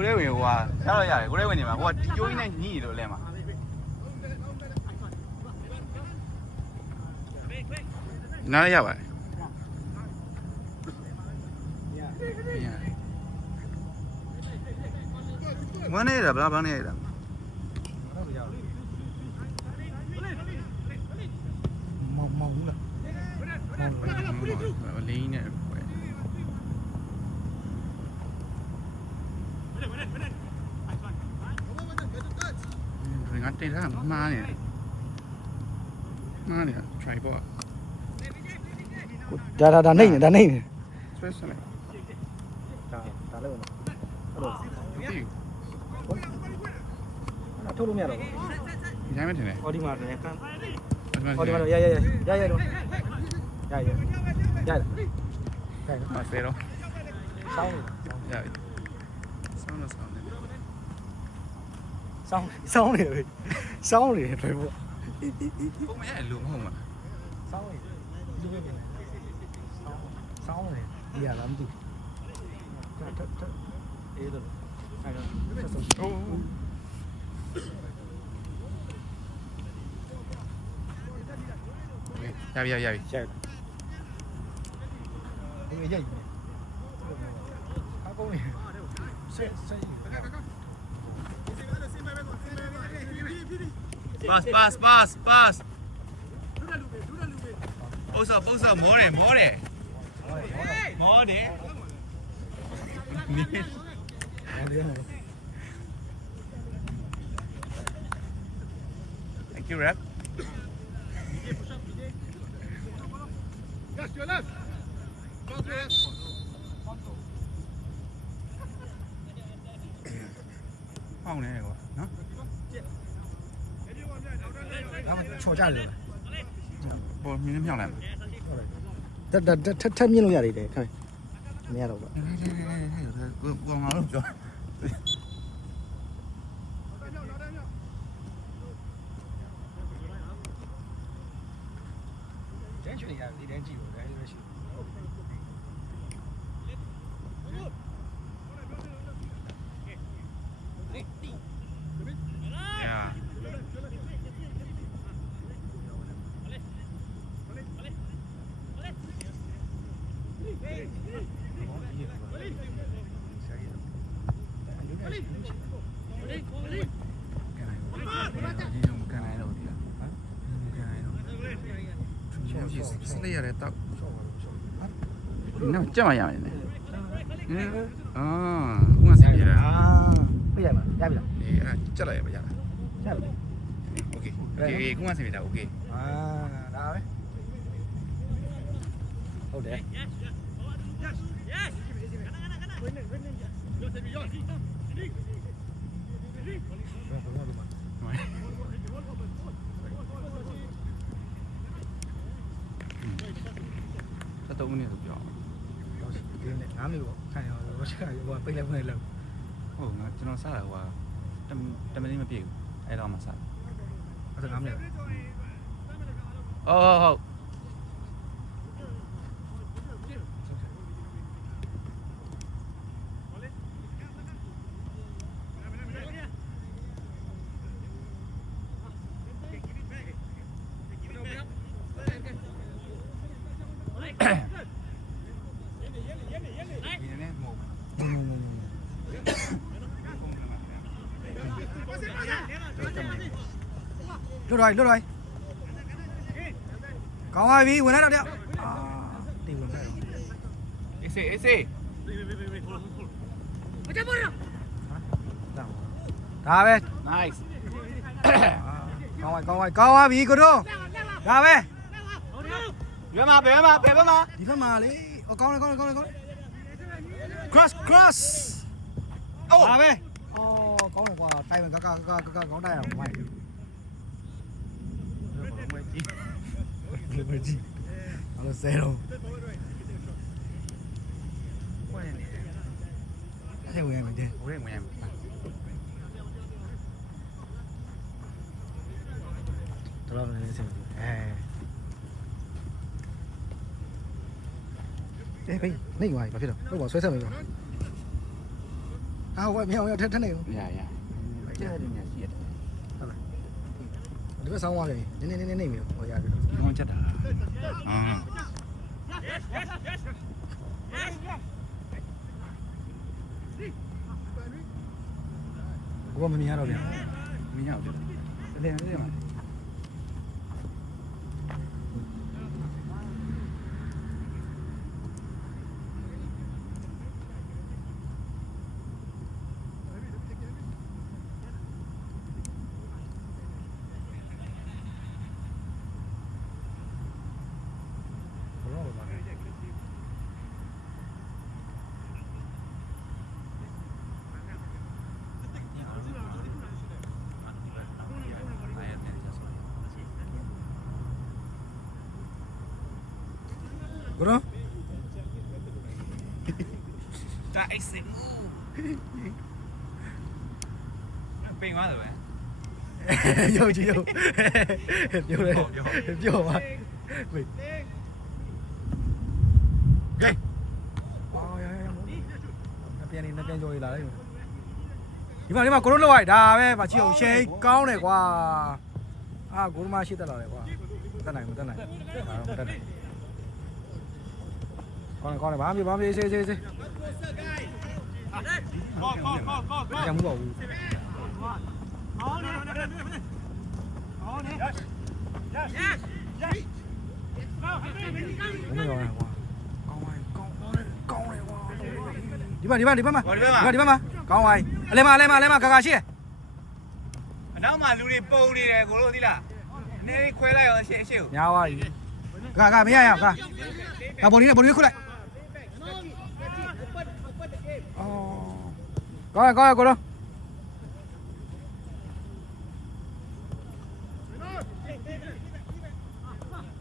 ကိုရဲဝင်ဟိုဟာရတော့ရတယ်ကိုရဲဝင်နေမှာဟိုကကျိုးကြီးနဲ့ညှိလို့လဲမှာနားရပါတယ်မနေတာဘာဘာနေတာမောင်ဘူးလားလင်းနဲ့ငါတင်တာမှားနေ try ပေါ့ဒါနေဒါနေ stress နဲ့ဒါလည်းဝင်အဲ့လိုထုတ်လို့မရတော့ဘူးဒီတိုင်းမတင်နဲ့အော်ဒီမှာလည်းကန်းအော်ဒီမှာရတော့ရရတော့မဖေရောဆောင်းရဆောင်းနေဆောင်းနေပဲဆောင်းနေပဲပေါ့ဘုမရဲ့လူမဟုတ်မှာဆောင်းနေလူပဲဆောင်းနေဒီရလားမသိအေးတော့အဲ့တော့အိုးရပြီရိုက်အကုန်နေဆက် pass pausa more thank you rap phong này quoi nó ချော်ကြတယ်ပေါ်မြင်းမြောက်လာထက်မြင့်လို့ရတယ်တဲ့ခိုင်းမရတော့ဘူးကိုငါတို့ပြောကျန်းချွေရဒီတန်းကြည့်လို့ဒါလည်းရှိစလေးရတဲ့တော့နော်ကြက်မရမယ်နဲ့အာဥမစင်ရတာပြရမှာရပြီလားအေးအဲ့ကြက်လိုက်ရပါရလားရပြီโอเคဥမစင်ရတာโอเคဒါပဲဟုတ်တယ်တော့ဦးနေလို့ပြောဒီနေ့ငါမျိုးပေါ့ခံရတော့ချက်ကဟိုပိတ်လိုက်ဖွင့်လိုက်ဟုတ်ငါကျွန်တော်စားတာဟိုတမင်းမပြည့်ဘူးအဲ့တော့မှစားအဲ့ဒါငါမလဲဟုတ်လွတ်rồiကောင်းပါပြီဝင်လိုက်တော့တယောက်တီဝင်လိုက်တော့အေးစေးဒါပဲ nice ကောင်းပါပြီကိုတို့ဒါပဲဘယ်မှာဒီဘက်မှာလေကောင်းတယ်cross အိုးဒါပဲကောင်းတယ်ကွာတိုင်ကောင်းတိုင်အောင်ဝိုင်းလေမကြီးအဲ့လိုဆဲတော့ဝယ်နေတယ်အဲ့ဝင်ရမယ်တဲ့ဝင်ရမယ်တော်လည်းဆဲဘေးနေဝိုင်းဘာဖြစ်တော့ဟုတ်ပါဆွဲဆက်မယ်ပါ ဝယ်မြောင်ထက်နေ ရရကျဲတယ်ညရှိတယ် ဒီဘက်ဆောင်းသွားတယ်နေပြီဟောရတယ် ကောင်းချက်တာကိုမမြင်ရတော့ဗျာ မင်းရောက်တယ်တယ်တယ်မှာ ဘောတော့ပါ ဘရော ဒါအိတ်စင်ပင်သွားတယ်ပဲ ရုပ်ကြီးရုပ်ပြောတယ်ပြောပါဝေးဂေးအော်ရပြန်ကြော်ရလာလိုက်ဒီမှာကိုရိုးလောက်လိုက်ဒါပဲမချီအောင်ရှယ်ကောင်းတယ်ကွာအာကိုရိုးမရှိတက်လာတယ်ကွာတက်နိုင်မတက်နိုင်ဒါတော့မတက်နိုင်ကောင်းတယ်ဘာမှစေးကြမှုပါဘူးဘယ်လိုလဲကွာကောင်းတယ်ကွာဒီမှာကောင်းဝိုင်းအလဲမကာရှိတယ် အနောက်မှာလူတွေပုံနေတယ်ကိုလို့သိလားနေခွဲလိုက်ရောရှေ့ကို ညာသွားပြီကမရရကဘော်ဒီခွလိုက်အော်ကောင်းကိုတော့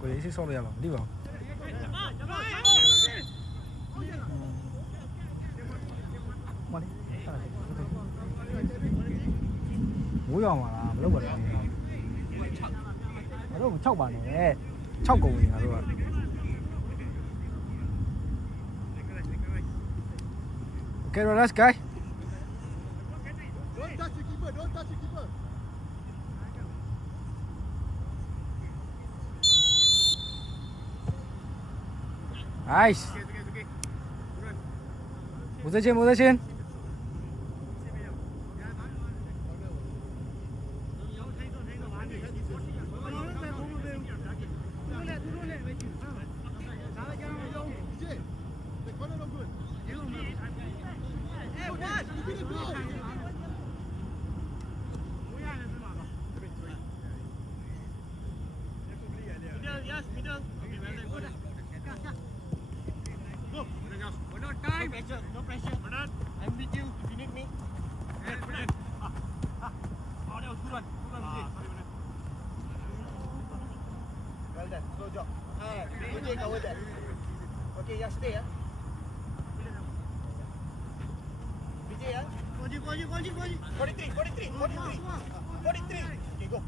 ကိုရေးစီဆောလို့ရမှာမသိပါဘူးမလေးမိုးရောင်ပါလားမလုပ်ပါနဲ့မလုပ်6ပါနဲ့6ကုန်နေငါတို့ကOkay, let's go. Don't touch the keeper. Don't touch the keeper. Nice. Position. The corner no good. No pressure. I'm with you if you need me. Oh, that was good one. Good one, Well done. Slow job. Vijay cover that. Okay, yeah, stay. Vijay, yeah. 43. 43. Okay, go.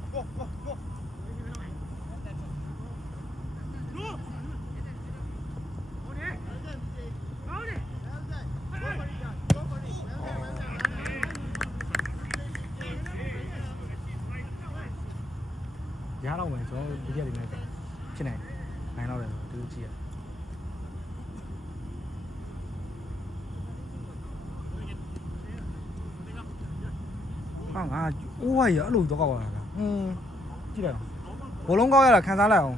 Giá đâu mà cho bây giờ thì này trên này đâu rồi từ chia à ôi ở lùi to cầu à chứ đâu bộ lông coi là khán giả nào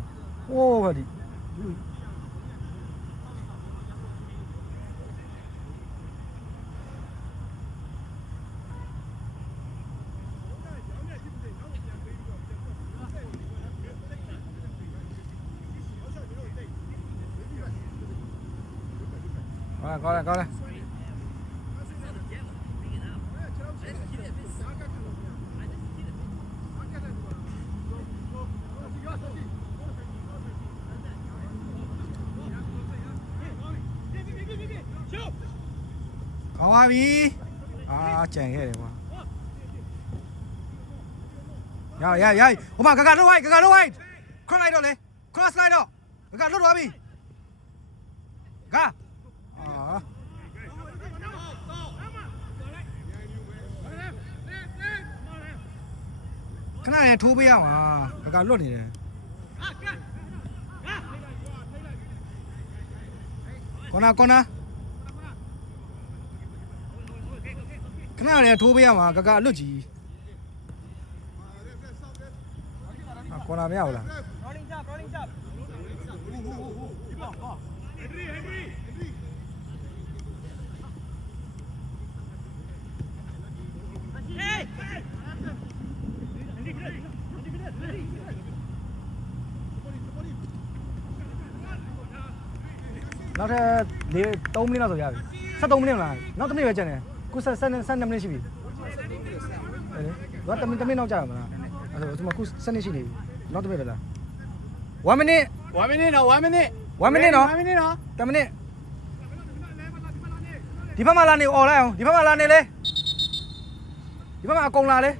ô vậy đi coi này có ai đi chèn cái này quá rồi hôm mà cả đâu ai con này đâu đấy con slide đâu cả lúc đó đi cả ခဏလေးထိုးပေးရမှာကလွတ်နေတယ်ကောနာခဏလေးထိုးပေးရမှာကလွတ်ကြီးကောနာမရဘူးလား rolling job rolling jobနောက်ထပ်3မိနစ်လောက်ဆိုရပြီ73မိနစ်လားနောက်1မိနစ်ပဲကျန်တယ်ခု12မိနစ်ရှိပြီအဲ့ဒါ1မိနစ်နောက်ကြာမှာလားအဲ့ဒါဆိုခု12ရှိနေပြီနောက်1မိနစ်ပဲလား1 minute 1 minute နော်1 minute 1 minute နော် 1 minute နော် 10 minute ဒီဘက်မှာလာနေអော်လိုက်အောင်ဒီဘက်မှာလာနေလေဒီဘက်မှာအကုန်လာလေ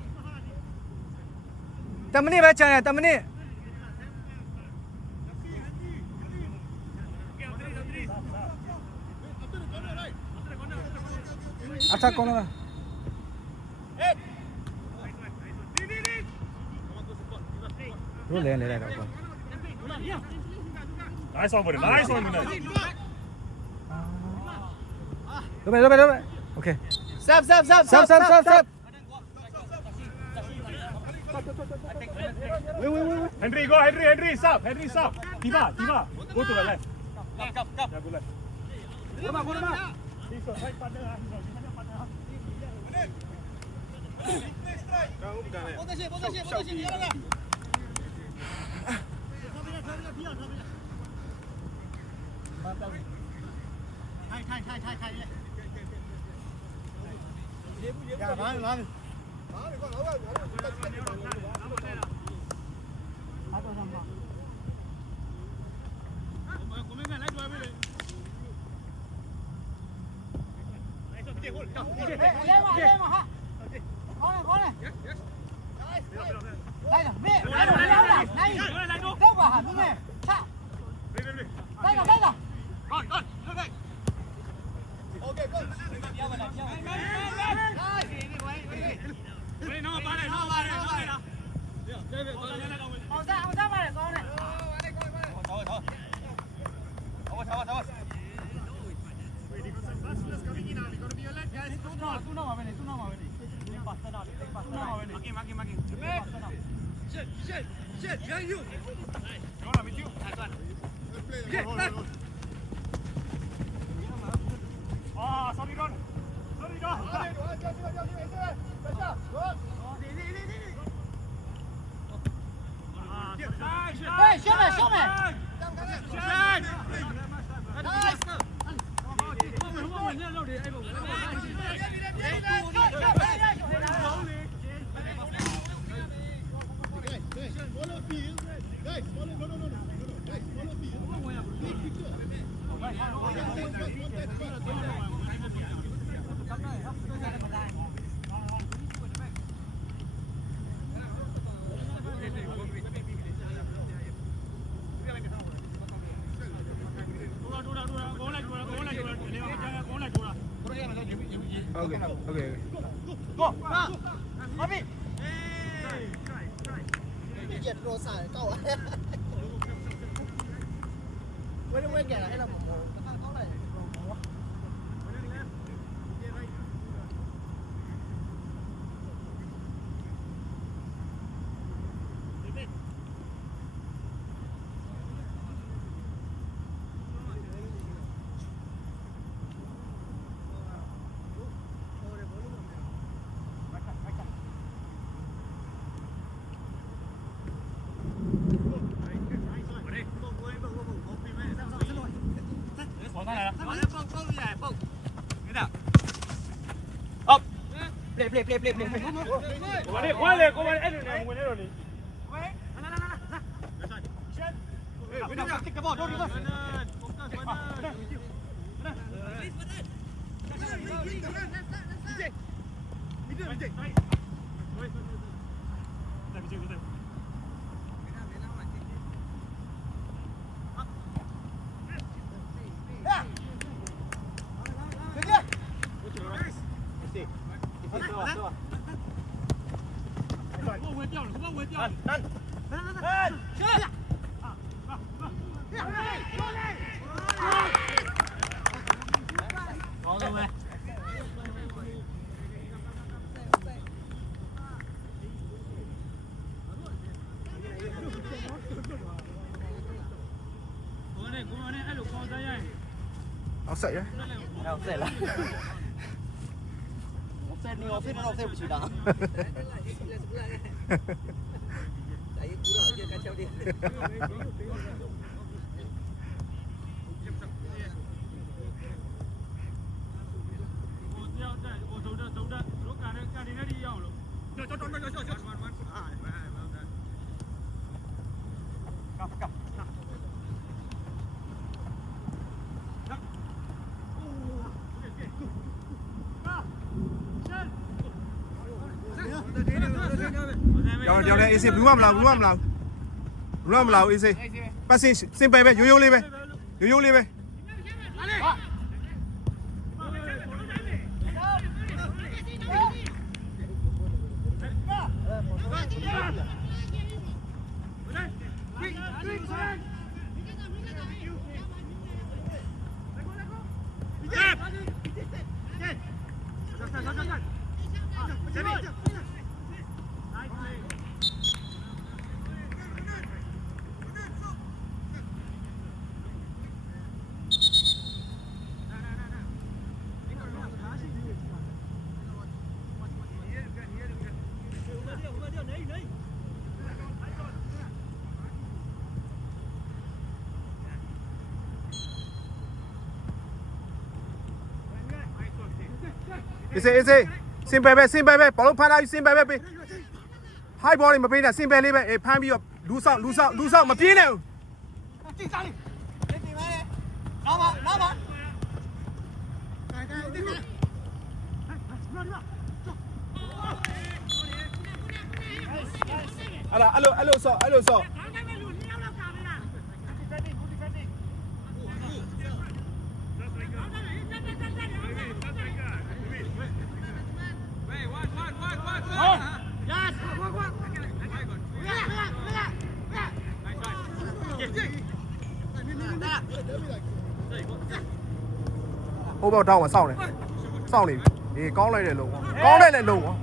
10 minuteပဲကျန်တယ်10 minute attack corner တို့လဲနေလိုက်တော့ Nice one, buddy. Nice one, Minaj. လုပ်မယ် okay sub Henry, go, Henry, stop. Henry, stop. Diva. Go to the left. Come Yeah, go left. He's your right partner. position 我会掉了，我会好的喂。အောက်ဆက်ရ အောက်ဆက်လားအောက်ဆက်နေအောက်ဆက်တော့ဆက်မရှိတာဒါရေးကူတော့အကျကချောက်တယ်ရောက်တယ်အေးစင်ဘူးမလားဘူးမလားဘူးမလားအေးစင်ပတ်စင်စင်ပဲပဲရိုးရိုးလေးပဲရိုးရိုးလေးပဲအေးစင်စင်ပဲပဲဘောလုံးဖမ်းလာပြီးစင်ပဲပဲပေး high ball မပေးနဲ့စင်ပဲလေးပဲအေးဖမ်းပြီးတော့လူဆောက်မပြေးနဲ့ဘူး တိစားလေးတိမဲနောက်ပါအဲ့ဒါအဲ့လိုဆော့ဟိုဘောက်တောင်းမှာစောင့်နေအေးကောင်းလိုက်တဲ့လုံးကောင်းလိုက်တဲ့လုံးကွာ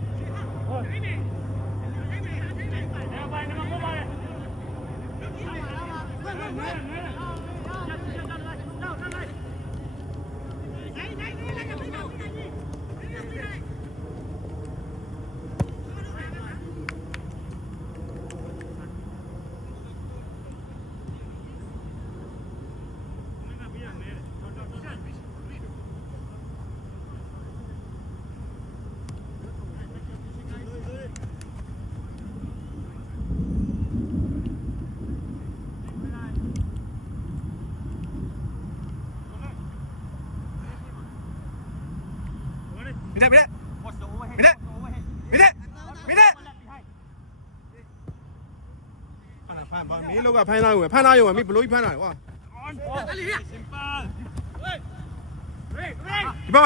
မိတဲ့ဖမ်းပါမင်းလောကဖမ်းလာရုံဖမ်းလာရုံမင်းဘလို့ဖမ်းလာကွာ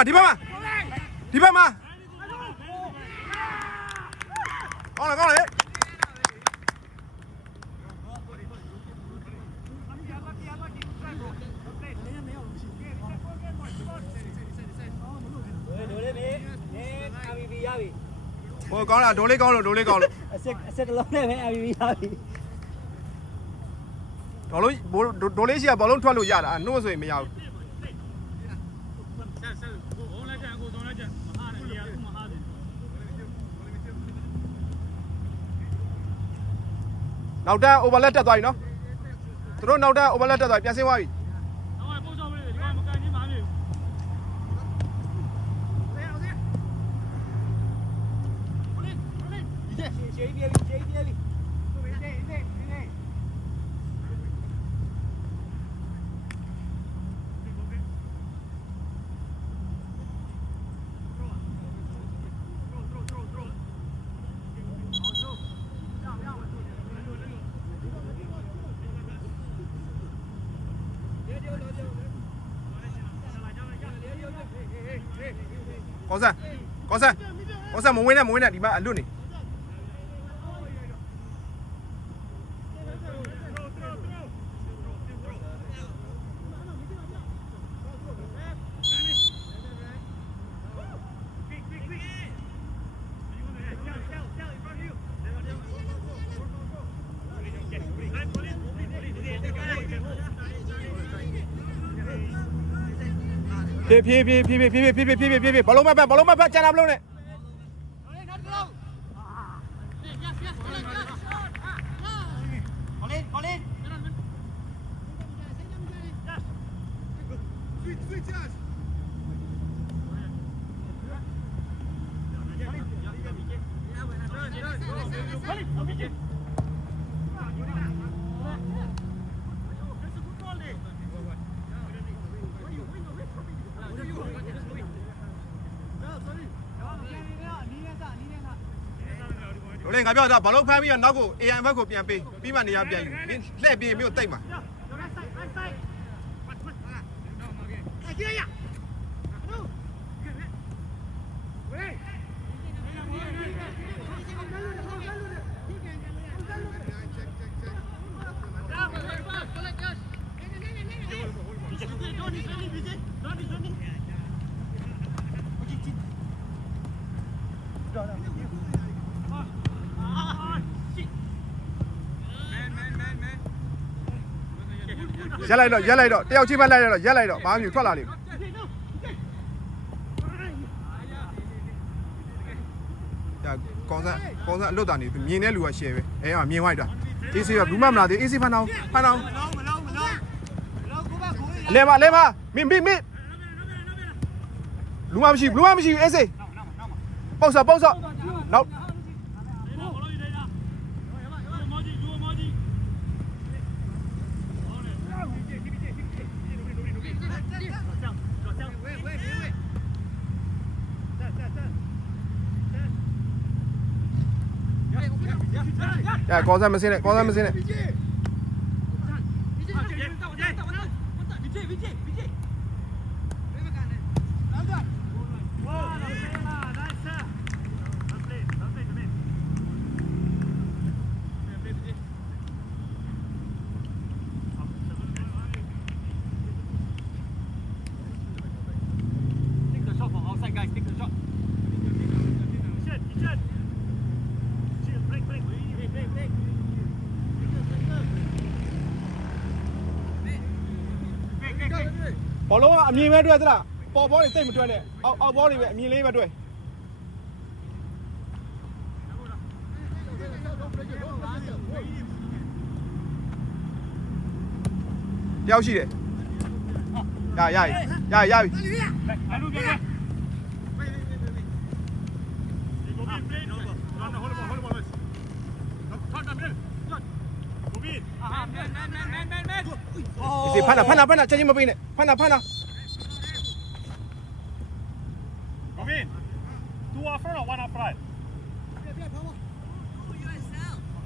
ဒီဘက်မှာကောင်းလေဟိုကောင်းလားဒိုးလေးကောင်းလို့အဆက်တစ်လုံးနဲ့ပဲအဘီရပြီ ဒေါ်လေးရှိကဘောလုံးထွက်လို့ရတာနှုတ်ဆိုရင်မရဘူးနောက်တန်း overlap တက်သွားပြီနော်သူတို့နောက်တန်း overlap တက်သွားပြီပြန်ဆင်းသွားပြီကောဆန်မဝင်နဲ့ဒီမှာအလွတ်နေ ဖြည်းဘလုံးမဖက်ကျန်တာမလုံးနဲ့ Colin. တို့လေငါပြောတာဘာလို့ဖမ်းပြီးတော့နောက်ကို AI ဘက်ကိုပြန်ပေးပြီးမှနေရာပြန်ယူလှည့်ပြီးမြို့တိတ်မှာ ရက်လိုက်တော့တယောက်ချင်းပဲလိုက်တော့ရက်လိုက်တော့ဘာမှမဖြစ်ထွက်လာလိမ့်ဒါကောင်းစားအလွတ်တာနေမြင်တဲ့လူကရှယ်ပဲအဲမှာမြင်လိုက်တာအေးဆေးကဘူးမမလာသေးအေးဆေးဖန်အောင်လဲမမင်းလူမရှိအေးဆေးပေါက်စားနောက် Ja, cosa me sene. Take the shot from outside, guys. Take the shot. Bolo ကအမြင်ပဲတွေ့သလားပေါ်ဘောတွေတိတ်မတွေ့နဲ့အောက်ဘောတွေပဲအမြင်လေးပဲတွေ့တယောက်ရှိတယ်ရပြီ ဒီဖနာချက်ချင်းမပေးနဲ့ဖနာ Come in. Two up front or one up front?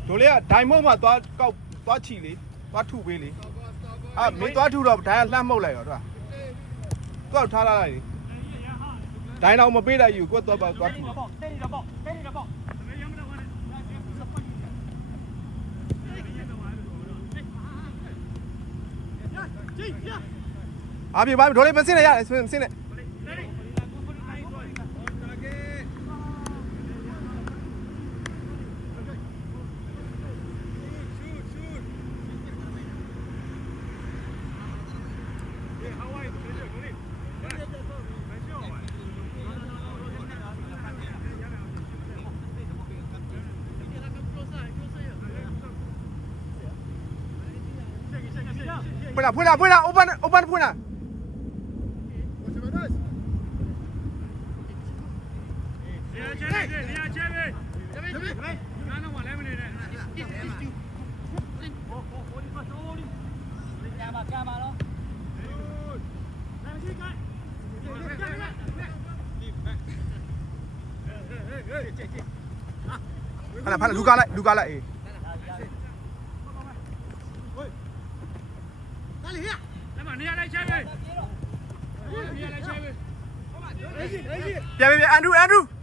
တို့လေးကဒိုင်မုံမှာသွားချီလေသွားထုပေးလေမင်းသွားထုတော့ဒိုင်ကလှမ်းမှုတ်လိုက်တော့သူကထားလာလိုက်လေဒိုင်တော့မပေးလိုက်ယူကိုသွားထု Steady the ball. အားပြေပါတို့လေးမစင်းနဲ့ရတယ်စင်းနဲ့ Fuera, open, fuera. Pana, luka lại. Andrew.